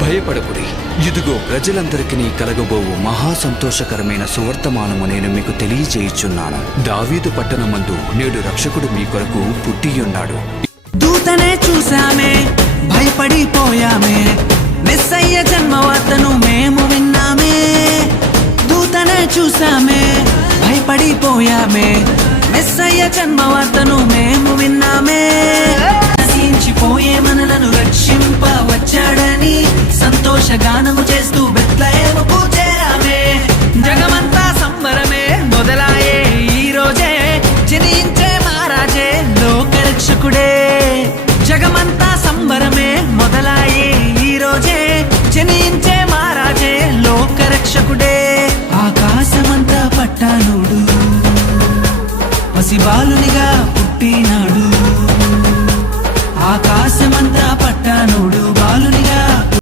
భయపడకుడి, ఇదిగో ప్రజలందరికీ కలగబోవు మహా సంతోషకరమైన సువర్తమానము నేను మీకు తెలియజేయుచున్నాను. దావీదు పట్టణమందు నేడు రక్షకుడు మీ కొరకు పుట్టియున్నాడు. దూతనే చూసామే, భయపడిపోయామే, మెస్సయ్య జన్మవార్తను మేము విన్నామే. దూతనే చూసామే, భయపడిపోయామే, మెస్సయ్య జన్మవార్తను మేము విన్నామే. నశించిపోయే మనలను రక్షింప వచ్చాడని సంతోష గానము చేస్తూ బెత్లెహేములో